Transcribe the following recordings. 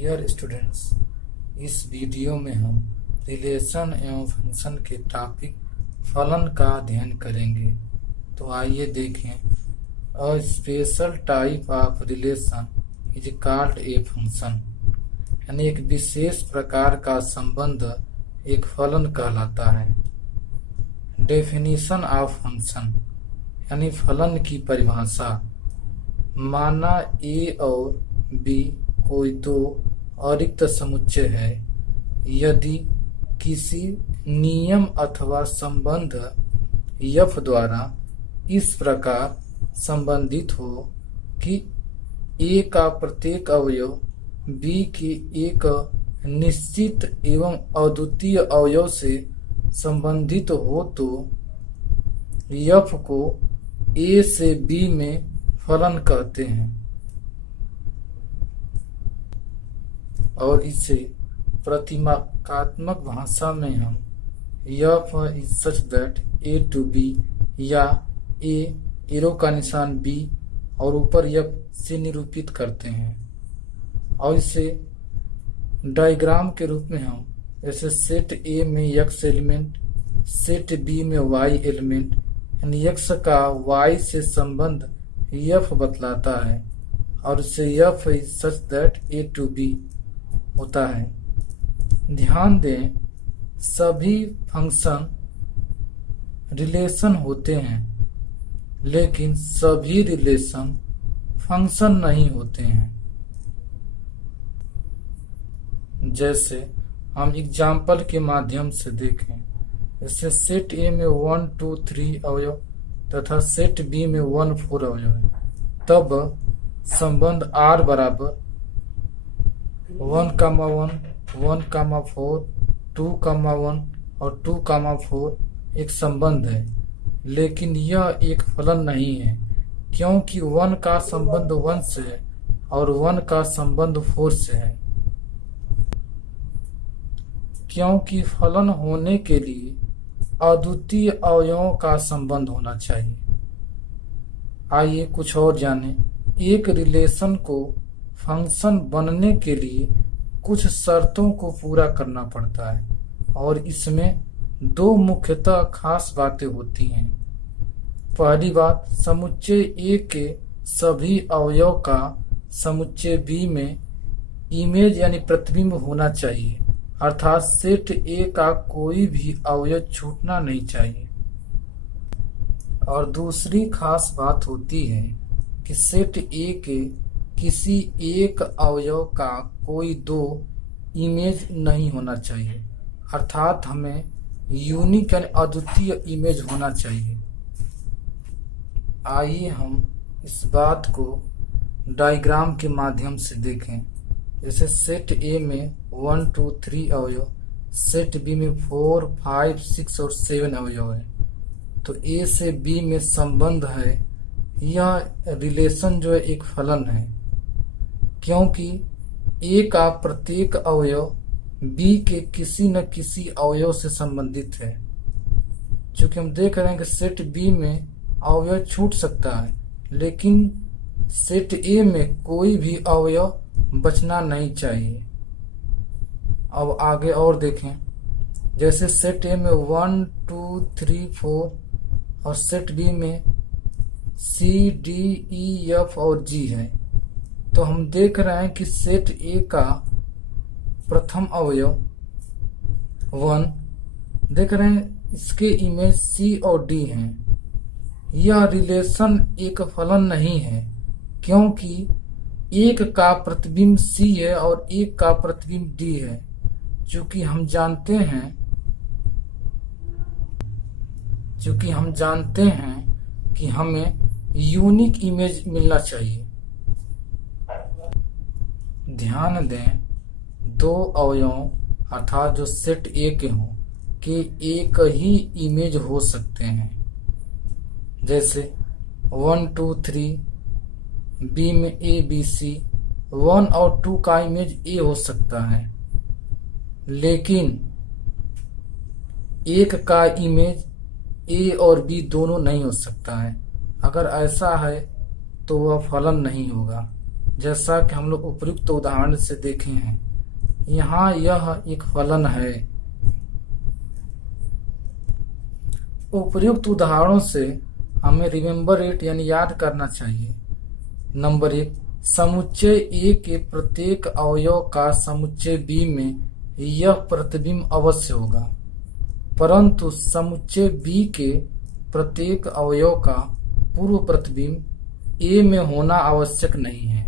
Dear students, इस video में हम रिलेशन एवं फंक्शन के टॉपिक फलन का अध्ययन करेंगे। तो आइए देखें। A special type of relation is called a function, यानी एक विशेष प्रकार का संबंध एक फलन कहलाता है। डेफिनेशन ऑफ फंक्शन यानी फलन की परिभाषा। माना ए और बी कोई दो अरिक्त समुच्चय है। यदि किसी नियम अथवा संबंध यफ द्वारा इस प्रकार संबंधित हो कि ए का प्रत्येक अवयव बी के एक निश्चित एवं अद्वितीय अवयव से संबंधित हो, तो यफ को ए से बी में फलन कहते हैं और इसे प्रतिमात्मक भाषा में हम F is such that A to B या ए एरो का निशान बी और ऊपर यफ से निरूपित करते हैं। और इसे डायग्राम के रूप में हम जैसे सेट ए में एक्स एलिमेंट, सेट बी में वाई एलिमेंट, यानी एक्स का वाई से संबंध यफ बतलाता है और इसे F is such that A to B होता है। ध्यान दें, सभी फंक्शन रिलेशन होते हैं, लेकिन सभी रिलेशन फंक्शन नहीं होते हैं। जैसे हम एग्जाम्पल के माध्यम से देखें, जैसे सेट ए में 1 2 3 अवयव तथा सेट बी में 1 4 अवयव है, तब संबंध R बराबर 1, 1, 1, 4, 2, 1 और 2, 4 एक संबंध है, लेकिन यह एक फलन नहीं है, क्योंकि 1 का संबंध 1 से है और 1 का संबंध 4 से है। क्योंकि फलन होने के लिए अद्वितीय अवयवों का संबंध होना चाहिए। आइए कुछ और जानें। एक रिलेशन को फंक्शन बनने के लिए कुछ शर्तों को पूरा करना पड़ता है और इसमें दो मुख्यतः खास बातें होती हैं। पहली बात, समुच्चय ए के सभी अवयव का समुच्चय बी में इमेज यानी प्रतिबिंब होना चाहिए, अर्थात सेट ए का कोई भी अवयव छूटना नहीं चाहिए। और दूसरी खास बात होती है कि सेट ए के किसी एक अवयव का कोई दो इमेज नहीं होना चाहिए, अर्थात हमें यूनिक यानी अद्वितीय इमेज होना चाहिए। आइए हम इस बात को डायग्राम के माध्यम से देखें। जैसे सेट ए में 1 2 3 अवयव, सेट बी में 4 5 6 और 7 अवयव है, तो ए से बी में संबंध है। यह रिलेशन जो है एक फलन है, क्योंकि ए का प्रत्येक अवयव बी के किसी न किसी अवयव से संबंधित है। चूंकि हम देख रहे हैं कि सेट बी में अवयव छूट सकता है, लेकिन सेट ए में कोई भी अवयव बचना नहीं चाहिए। अब आगे और देखें, जैसे सेट ए में 1 2 3 4 और सेट बी में C D E F और G है, तो हम देख रहे हैं कि सेट ए का प्रथम अवयव 1 देख रहे हैं, इसके इमेज C और D हैं। यह रिलेशन एक फलन नहीं है, क्योंकि एक का प्रतिबिंब C है और एक का प्रतिबिंब D है। चूंकि हम जानते हैं कि हमें यूनिक इमेज मिलना चाहिए। ध्यान दें, दो अवयवों अर्थात जो सेट ए के हों के एक ही इमेज हो सकते हैं। जैसे 1 2 3 बी में ए बी सी, 1 और 2 का इमेज ए हो सकता है, लेकिन एक का इमेज ए और बी दोनों नहीं हो सकता है। अगर ऐसा है तो वह फलन नहीं होगा। जैसा कि हम लोग उपयुक्त उदाहरण से देखे हैं। यहाँ यह एक फलन है। उपयुक्त उदाहरणों से हमें रिमेम्बर इट यानी याद करना चाहिए। नंबर 1, समुच्चय ए के प्रत्येक अवयव का समुच्चय बी में यह प्रतिबिंब अवश्य होगा, परंतु समुच्चय बी के प्रत्येक अवयव का पूर्व प्रतिबिंब ए में होना आवश्यक नहीं है।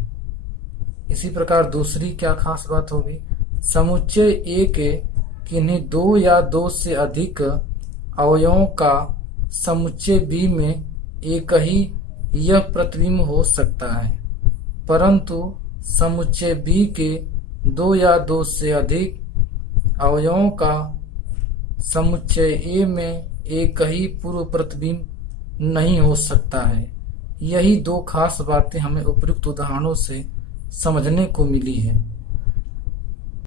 इसी प्रकार दूसरी क्या खास बात होगी, समुच्चय ए के किन्हीं 2 या 2 से अधिक अवयवों का समुच्चय बी में एक ही यह प्रतिबिंब हो सकता है, परंतु समुच्चय बी के 2 या 2 से अधिक अवयवों का समुच्चय ए में एक ही पूर्व प्रतिबिंब नहीं हो सकता है। यही 2 खास बातें हमें उपयुक्त उदाहरणों से समझने को मिली है।